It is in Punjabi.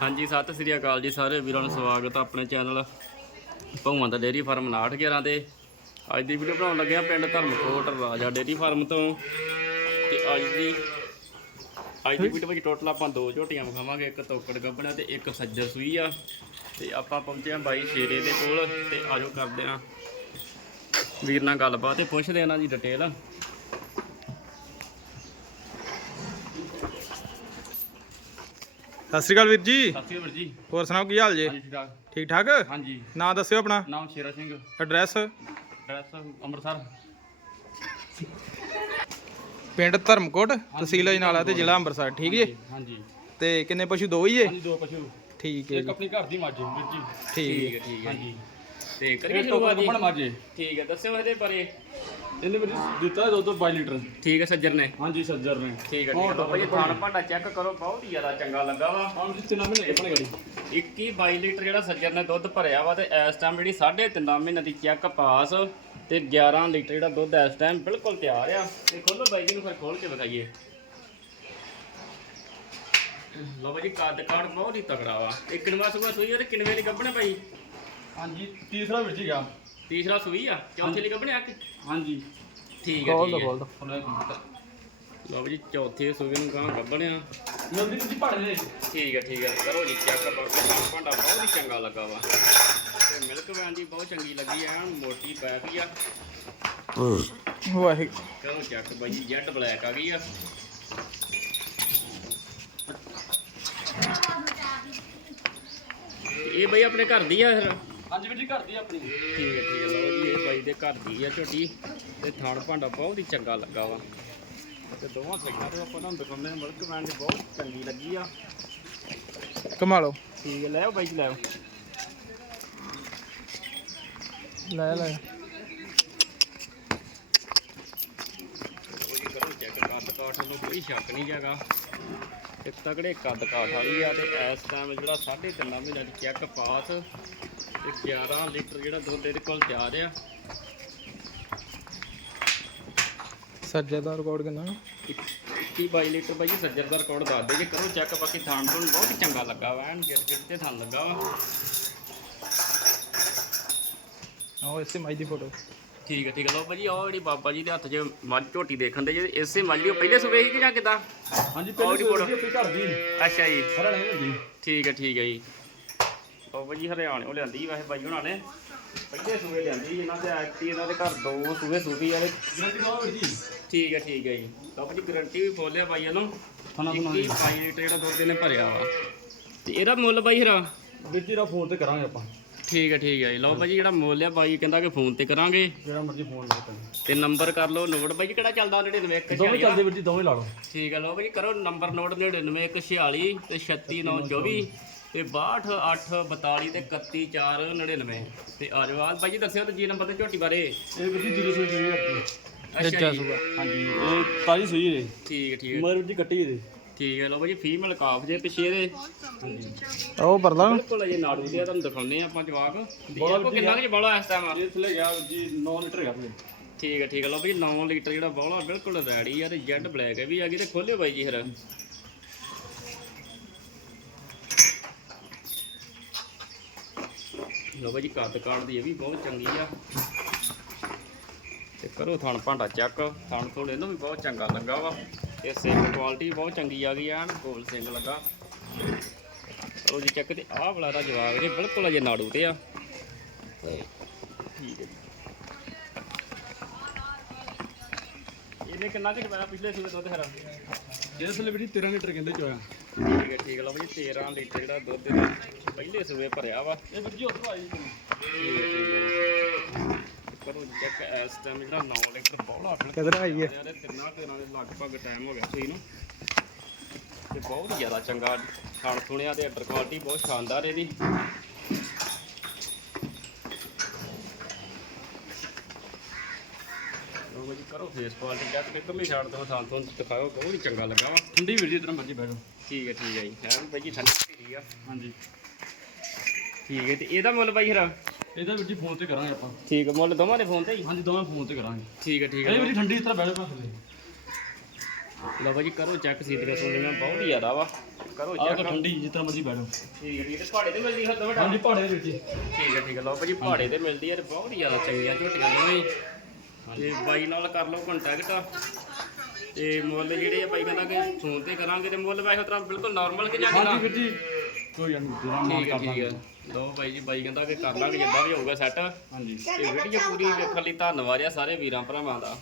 ਹਾਂਜੀ, ਸਤਿ ਸ੍ਰੀ ਅਕਾਲ ਜੀ ਸਾਰੇ ਵੀਰਾਂ ਨੂੰ ਸਵਾਗਤ ਹੈ ਆਪਣੇ ਚੈਨਲ ਭਗਵਾਨ ਦਾ ਡੇਅਰੀ ਫਾਰਮ 911 ਤੇ। ਅੱਜ ਦੀ ਵੀਡੀਓ ਬਣਾਉਣ ਲੱਗਿਆ ਪਿੰਡ ਧਰਮਕੋਟ ਰਾਜਾ ਡੇਅਰੀ ਫਾਰਮ ਤੋਂ। ਤੇ ਅੱਜ ਦੀ ਅੱਜ ਦੀ ਵੀਡੀਓ ਵਿੱਚ ਟੋਟਲ ਆਪਾਂ ਦੋ ਝੋਟੀਆਂ ਵਿਖਾਵਾਂਗੇ, ਇੱਕ ਤੋਕੜ ਗੱਬਣਾ ਤੇ ਇੱਕ ਸੱਜਰ ਸੂਈ ਆ। ਤੇ ਆਪਾਂ ਪਹੁੰਚੇ ਆ ਬਾਈ ਸ਼ੇਰੇ ਦੇ ਕੋਲ ਤੇ ਆਜੋ ਕਰਦੇ ਆ। ਵੀਰ ਨਾਲ ਗੱਲਬਾਤ ਤੇ ਪੁੱਛਦੇ ਆ ਇਹਨਾਂ ਦੀ ਡਿਟੇਲ ਸਤਿ ਸ਼੍ਰੀ ਅਕਾਲ ਵੀਰ ਜੀ। ਸਤਿ ਸ੍ਰੀ ਅਕਾਲ ਜੀ। ਹੋਰ ਸੁਣਾਓ ਕੀ ਹਾਲ ਜੇ? ਠੀਕ ਠਾਕ। ਠੀਕ ਠਾਕ? ਹਾਂਜੀ। ਨਾਂ ਦੱਸਿਓ ਆਪਣਾ। ਨਾਮ ਸ਼ੇਰਾ ਸਿੰਘ। ਐਡਰੈਸ? ਐਡਰੈਸ ਅੰਮ੍ਰਿਤਸਰ। ਪਿੰਡ ਧਰਮਕੋਟ ਤਹਿਸੀਲ ਅਜਨਾਲਾ ਤੇ ਜ਼ਿਲ੍ਹਾ ਅੰਮ੍ਰਿਤਸਰ ਠੀਕ ਜੀ? ਹਾਂਜੀ ਤੇ ਕਿੰਨੇ ਪਸ਼ੂ? ਦੋ ਹੀ ਜੇ? ਹਾਂਜੀ ਦੋ ਪਸ਼ੂ। ਠੀਕ ਹੈ ਇੱਕ ਆਪਣੀ ਘਰ ਦੀ ਮੱਝ ਵੀਰ ਜੀ। ਠੀਕ ਹੈ ਠੀਕ ਹੈ ਹਾਂਜੀ। ਤੇ ਕਰੀਏ ਸ਼ੁਰੂਆਤ ਜੀ। ਬਣ ਮਾਜੇ ਠੀਕ ਹੈ ਦੱਸਿਓ ਇਹਦੇ ਬਾਰੇ। ਇਹਨੇ ਮੈਨੂੰ ਦਿੱਤਾ ਦੁੱਧ 22 ਲੀਟਰ। ਠੀਕ ਹੈ ਸੱਜਰ ਨੇ। ਹਾਂਜੀ ਸੱਜਰ ਨੇ। ਠੀਕ ਹੈ ਠੀਕ ਹੈ। ਲਓ ਭਾਈ ਥਾਣ ਭਾਂਡਾ ਚੈੱਕ ਕਰੋ ਬਹੁਤ ਹੀ ਜ਼ਿਆਦਾ ਚੰਗਾ ਲੱਗਾ ਵਾ। ਹਾਂ ਜੀ ਤਿੰਨ ਮਹੀਨੇ ਆਪਣੇ ਗੜੀ। 21 22 ਲੀਟਰ ਜਿਹੜਾ ਸੱਜਰ ਨੇ ਦੁੱਧ ਭਰਿਆ ਵਾ ਤੇ ਇਸ ਟਾਈਮ ਜਿਹੜੀ 3.5 ਮਹੀਨੇ ਦੀ ਚੈੱਕ ਪਾਸ ਤੇ 11 ਲੀਟਰ ਜਿਹੜਾ ਦੁੱਧ ਇਸ ਟਾਈਮ ਬਿਲਕੁਲ ਤਿਆਰ ਆ। ਤੇ ਖੋਲੋ ਬਾਈ ਜੀ ਨੂੰ ਫਿਰ ਖੋਲ ਕੇ ਵਿਖਾਈਏ। ਲਓ ਭਾਈ ਜੀ ਕੱਦ ਕਾਠ ਬਹੁਤ ਹੀ ਤਕੜਾ ਵਾ। ਇਹ ਕਿਨਵਾ ਸੁਬਾ ਸੂਈ ਤੇ ਕਿਨਵੇ ਦੀ ਗੱਬਣੇ ਭਾਈ? ਹਾਂਜੀ ਤੀਸਰਾ ਵਿੱਚ ਗਿਆ। ਤੀਸਰਾ ਸੂਈ ਆ? ਚੌਥੀ ਲਈ ਗੱਬਣੇ ਆ ਕਿ ਹਾਂਜੀ। ਠੀਕ ਹੈ ਖੋਲ ਠੀਕ ਦੋ ਹੈ ਖੋਲ ਦੋ ਲਓ ਜੀ ਚੌਥੇ ਸੂਏ ਨੂੰ ਗਾਂ ਗੱਬਣਿਆ। ਜਲਦੀ ਤੁਸੀਂ ਪੜ ਲੈ ਠੀਕ ਹੈ ਠੀਕ ਹੈ ਕਰੋ ਜੀ ਚੈੱਕ ਬਾਕੀ ਭਾਂਡਾ ਬਹੁਤ ਹੀ ਚੰਗਾ ਲੱਗਾ ਵਾ। ਤੇ ਮਿਲਕ ਵੈਨ ਦੀ ਬਹੁਤ ਚੰਗੀ ਲੱਗੀ ਐ ਮੋਟੀ ਬੈਕ ਹੀ ਆ। ਵਾਹਿਗੁਰੂ। ਕਰੋ ਚੈੱਕ ਬਾਈ ਜੀ ਜੈਡ ਬਲੈਕ ਆ ਗਈ ਆ। ਇਹ ਬਈ ਆਪਣੇ ਘਰ ਦੀ ਆ ਫਿਰ? ਹਾਂਜੀ ਵੀਰ ਜੀ ਘਰ ਦੀ ਆਪਣੀ। ਠੀਕ ਹੈ ਠੀਕ ਹੈ ਲਓ ਜੀ ਇਹ ਬਾਈ ਦੇ ਘਰ ਦੀ ਆ ਝੋਟੀ ਤੇ ਥਾਣ ਭਾਂਡਾ ਬਹੁਤ ਹੀ ਚੰਗਾ ਲੱਗਾ ਵਾ। ਤੇ ਦੋਵਾਂ ਸਾਈਡਾਂ ਤੋਂ ਆਪਾਂ ਤੁਹਾਨੂੰ ਦਿਖਾਉਂਦੇ ਹਾਂ ਮਿਲਕ ਵੈਨ ਦੀ ਬਹੁਤ ਚੰਗੀ ਲੱਗੀ ਆ। ਕਮਾ ਲਓ। ਠੀਕ ਹੈ ਲੈ ਆਓ ਬਾਈ ਜੀ ਲੈ ਆਓ। ਲੈ ਲੈ। ਉਹ ਜੀ ਕਰੋ ਚੈੱਕ ਕੱਦ ਕਾਠ ਨੂੰ ਕੋਈ ਸ਼ੱਕ ਨਹੀਂ ਹੈਗਾ। ਤੇ ਤਗੜੇ ਕੱਦ ਕਾਠ ਵਾਲੀ ਆ ਤੇ ਇਸ ਟਾਈਮ ਜਿਹੜਾ 3.5 ਮਹੀਨਾ ਦੀ ਚੈੱਕ ਪਾਸ ਤੇ 11 ਲੀਟਰ ਜਿਹੜਾ ਦੁੱਧ ਇਹਦੇ ਕੋਲ ਤਿਆਰ ਆ ਸੱਜੇ ਦਾ ਰਿਕਾਰਡ ਕਿੰਨਾ? 21 22 ਲੀਟਰ ਬਾਈ ਜੀ ਸੱਜਰ ਦਾ ਰਿਕਾਰਡ ਦੱਸ ਦੇ ਜੇ ਕਰੋ ਚੈੱਕ ਬਾਕੀ ਥਾਣ ਤੋਂ ਬਹੁਤ ਚੰਗਾ ਲੱਗਾ ਵਾ ਐਨ ਗਿੱਟ ਗਿੱਟ ਤੇ ਥਣ ਲੱਗਾ ਵਾ। ਆਓ ਇਸੇ ਮਾਈ ਦੀ ਫੋਟੋ ਠੀਕ ਹੈ ਠੀਕ ਹੈ ਲਓ ਭਾਜੀ ਉਹ ਜਿਹੜੀ ਬਾਬਾ ਜੀ ਦੇ ਹੱਥ 'ਚ ਮੱਝ ਝੋਟੀ ਦੇਖਣ ਦੇ ਜੇ ਇਸੇ ਮੱਝ ਦੀ ਉਹ ਪਹਿਲੇ ਸੂਬੇ ਸੀ ਕਿ ਜਾਂ ਕਿਦਾਂ? ਹਾਂਜੀ ਆਹ ਪਹਿਲੀ। ਸੋਚ ਆਪਣੀ ਘਰ ਦੀ ਅੱਛਾ ਜੀ। ਹਰਿਆਣੇ ਹੁੰਦੀ ਠੀਕ ਹੈ ਠੀਕ ਹੈ ਜੀ। ਬਾਬਾ ਜੀ ਹਰਿਆਣੇ ਉਹ ਲਿਆਂਦੀ ਵੈਸੇ ਬਾਈ ਹੁਣਾਂ ਨੇ। ਪਹਿਲੇ ਸੂਏ ਲਿਆਂਦੀ ਇਹਨਾਂ ਦੇ ਐਕਟੀ ਇਹਨਾਂ ਦੇ ਘਰ ਦੋ ਸੂਏ ਸੂਬੀ ਵਾਲੇ। ਗਰੰਟੀ ਦੋ ਜੀ। ਠੀਕ ਹੈ ਠੀਕ ਹੈ ਜੀ। ਬਾਬਾ ਜੀ ਗਰੰਟੀ ਵੀ ਫੋਲਿਆ ਬਾਈ ਵੱਲੋਂ। ਖਾਣਾ ਬਣਾ 21 22 ਲੀਟਰ ਜਿਹੜਾ ਦੁੱਧ ਇਹਨੇ ਭਰਿਆ ਵਾ। ਤੇ ਇਹਦਾ ਮੁੱਲ ਬਾਈ ਹਰਾ ਵੀਰ ਜੀ ਦਾ ਫੋਨ ਤੇ ਕਰਾਂਗੇ ਆਪਾਂ। ਠੀਕ ਹੈ ਠੀਕ ਹੈ ਜੀ। ਲਓ ਬਾਈ ਜਿਹੜਾ ਮੁੱਲ ਆ ਬਾਈ ਕਹਿੰਦਾ ਕਿ ਫੋਨ ਤੇ ਕਰਾਂਗੇ। ਜਿਹੜਾ ਮਰਜ਼ੀ ਫੋਨ ਲਾ ਕਰਾਂਗੇ ਤੇ ਨੰਬਰ ਕਰ ਲਓ ਨੋਟ। ਬਾਈ ਕਿਹੜਾ ਚੱਲਦਾ 99 ਦੋਵੇਂ ਚੱਲਦੇ ਵੀਰ ਜੀ ਦੋਵੇਂ ਲਾ ਲਓ। ਠੀਕ ਹੈ ਲਓ ਬਾਈ ਕਰੋ ਨੰਬਰ ਨੋਟ 99146 ਤੇ 36924 ਤੇ 6282 ਤੇ 31499 ਤੇ ਆ ਜਾਓ ਆ ਬਾਈ ਜੀ ਦੱਸਿਓ ਤੇ ਜੀ ਨੰਬਰ ਤੇ ਝੋਟੀ ਬਾਰੇ। ਇਹ ਜੀ ਜੀਰੋ ਜੀ ਆਪਣੀ। ਅੱਛਾ ਜੀ। ਹਾਂਜੀ। ਇਹ ਤਾਜੀ ਸਹੀ ਹੈ। ਠੀਕ ਹੈ ਠੀਕ ਹੈ। ਮਰ ਜੀ ਕੱਟੀ ਇਹਦੇ। ਠੀਕ ਹੈ ਲਓ ਬਾਈ ਜੀ ਫੀਮੇਲ ਕਾਫ ਜੇ ਪਿਛੇ ਇਹਦੇ। ਉਹ ਪਰਲਾ ਬਿਲਕੁਲ ਅਜੇ ਨਾੜੂ ਦੇ ਆ, ਤੁਹਾਨੂੰ ਦਿਖਾਉਂਦੇ ਆ ਆਪਾਂ ਜਵਾਕ। ਦੇਖੋ ਕੋ ਕਿੰਨਾ ਕੁ ਬੋਲਾ ਇਸ ਟਾਈਮ ਇਹ ਥੱਲੇ ਗਿਆ ਜੀ 9 ਲੀਟਰ ਹੈਗਾ ਥੱਲੇ। ਠੀਕ ਹੈ ਠੀਕ ਹੈ ਲਓ ਬਾਈ 9 ਲੀਟਰ ਜਿਹੜਾ ਬੋਲਾ ਬਿਲਕੁਲ ਰੈਡੀ ਆ ਤੇ ਜੈਡ ਬਲੈਕ ਹੈ ਵੀ ਆ ਗਈ ਤੇ ਖੋਲਿਓ ਬਾਈ ਜੀ ਫਿਰ। ਲਓ ਬਾਈ ਜੀ ਕੱਦ ਕਾੜ ਦੀ ਇਹ ਵੀ ਬਹੁਤ ਚੰਗੀ ਆ। ਤੇ ਕਰੋ ਥਣ ਭਾਂਡਾ ਚੱਕ, ਥਣ ਥੋੜੇ ਇਹਨੂੰ ਵੀ ਬਹੁਤ ਚੰਗਾ ਲੱਗਾ ਵਾ। ਤੇ ਸਿੰਘ ਕੁਆਲਿਟੀ ਬਹੁਤ ਚੰਗੀ ਆ ਗਈ, ਐਨ ਗੋਲ ਸਿੰਘ ਲੱਗਾ। ਚਲੋ ਜੀ, ਚੱਕ ਤੇ ਆਹ ਵਾਲਾ ਦਾ ਜਵਾਬ ਇਹ ਬਿਲਕੁਲ ਅਜੇ ਨਾੜੂ ਤੇ ਆ। ਠੀਕ ਹੈ ਇਹਨੇ ਕਿੰਨਾ ਕੁ ਚਵਾਇਆ ਪਿਛਲੇ ਸੂਬੇ ਦੁੱਧ ਹਰਾ। ਇਹਦੇ ਥੱਲੇ ਜੀ 13 ਲੀਟਰ ਕਹਿੰਦੇ ਚੋਇਆ। ਠੀਕ ਹੈ ਠੀਕ ਲਓ ਜੀ 13 ਲੀਟਰ ਜਿਹੜਾ ਦੁੱਧ ਇਹਨੇ ਪਹਿਲੇ ਸੂਬੇ ਭਰਿਆ ਵਾ। ਇਹ ਵੀਰ ਜੀ ਉੱਥੋਂ ਆਈ ਜੀ ਠੀਕ ਹੈ ਠੀਕ ਹੈ ਕਰੋ ਚੈੱਕ ਇਸ ਟਾਈਮ ਜਿਹੜਾ 9 ਲੀਟਰ ਬੋਲਾ ਕਿਧਰ ਆਈ ਹੈ? ਇਹਦੇ ਤਿੰਨਾਂ ਘਰਾਂ ਦੇ ਲਗਭਗ ਟਾਈਮ ਹੋ ਗਿਆ ਸੂਈ ਨੂੰ ਤੇ ਬਹੁਤ ਜ਼ਿਆਦਾ ਚੰਗਾ ਖਾਣ ਥੁਣਿਆ ਤੇ ਅਡਰ ਕੁਆਲਿਟੀ ਬਹੁਤ ਸ਼ਾਨਦਾਰ ਇਹਦੀ ਲਓ ਜੀ ਕਰੋ ਫੇਸ ਕੁਆਲਿਟੀ ਚੈੱਕ ਕਿੱਧਰਲੀ ਸਾਈਡ ਤੋਂ ਥਾਂ ਤੋਂ ਦਿਖਾਓ ਬਹੁਤ ਹੀ ਚੰਗਾ ਲੱਗਾ ਵਾ। ਠੰਡੀ ਵੀਰ ਜੀ ਇਤਨਾ ਮਰਜ਼ੀ ਬੈਠੋ ਠੀਕ ਹੈ ਠੀਕ ਹੈ ਜੀ। ਹੈ ਵੀ ਬਾਈ ਜੀ ਠੰਡੀ ਧੀਰੀ ਆ। ਹਾਂਜੀ। ਠੀਕ ਹੈ ਤੇ ਇਹਦਾ ਮੁੱਲ ਬਾਈ ਹਰਾ ਇਹਦਾ ਵੀਰ ਜੀ ਫੋਨ ਤੇ ਕਰਾਂਗੇ ਆਪਾਂ। ਠੀਕ ਹੈ ਮੁੱਲ ਦੋਵਾਂ ਦੇ ਫੋਨ ਤੇ ਹੀ? ਹਾਂਜੀ ਦੋਵੇਂ ਫੋਨ ਤੇ ਕਰਾਂਗੇ। ਠੀਕ ਹੈ ਠੀਕ ਇਹ ਹੈ ਵੀਰ ਜੀ ਠੰਡੀ ਇਸ ਤਰ੍ਹਾਂ ਬੈਠੋ ਥੱਲੇ ਲਓ ਬਾਈ ਜੀ ਕਰੋ ਚੈੱਕ ਸੀਟ ਕੇ ਸੁਣੀਆਂ ਬਹੁਤ ਹੀ ਜ਼ਿਆਦਾ ਵਾ। ਕਰੋ ਆਹ ਤਾਂ ਚੈੱਕ ਠੰਡੀ ਤਰ੍ਹਾਂ ਮਰਜ਼ੀ ਬੈਠੋ ਠੀਕ ਹੈ ਠੀਕ ਹੈ ਤੇ ਪਹਾੜੇ ਤੇ ਮਿਲਦੀ ਹੱਦ ਵੱਡਾ ਹਾਂਜੀ ਪਹਾੜੇ ਦੇ ਵਿੱਚ ਠੀਕ ਹੈ ਠੀਕ ਹੈ। ਲਓ ਭਾਜੀ ਪਹਾੜੇ ਤੇ ਮਿਲਦੀ ਹੈ ਤੇ ਬਹੁਤ ਹੀ ਜ਼ਿਆਦਾ ਚੰਗੀਆਂ ਝੋਟੀਆਂ ਦੋਵੇਂ। ਤੇ ਬਾਈ ਨਾਲ ਕਰ ਲਓ ਕੰਟੈਕਟ ਤੇ ਮੁੱਲ ਜਿਹੜੇ ਆ ਬਾਈ ਕਹਿੰਦਾ ਕਿ ਫੋਨ ਤੇ ਕਰਾਂਗੇ ਤੇ ਮੁੱਲ ਵੈਸੇ ਤਰ੍ਹਾਂ ਬਿਲਕੁਲ ਨਾਰਮਲ ਕਿ ਜਾਂ ਹਾਂਜੀ ਵੀਰ ਜੀ ਕੋਈ ਗੱਲ ਨਹੀਂ ਠੀਕ ਹੈ ਕਰ ਦਾਂਗੇ ਲਓ ਬਾਈ ਜੀ ਬਾਈ ਕਹਿੰਦਾ ਕਿ ਕਰ ਲਾਂਗੇ ਜਿੱਦਾਂ ਵੀ ਹੋਊਗਾ ਸੈੱਟ ਹਾਂਜੀ। ਤੇ ਵੀਡੀਓ ਪੂਰੀ ਵੇਖਣ ਲਈ ਧੰਨਵਾਦ ਆ ਸਾਰੇ ਵੀਰਾਂ ਭਰਾਵਾਂ ਦਾ।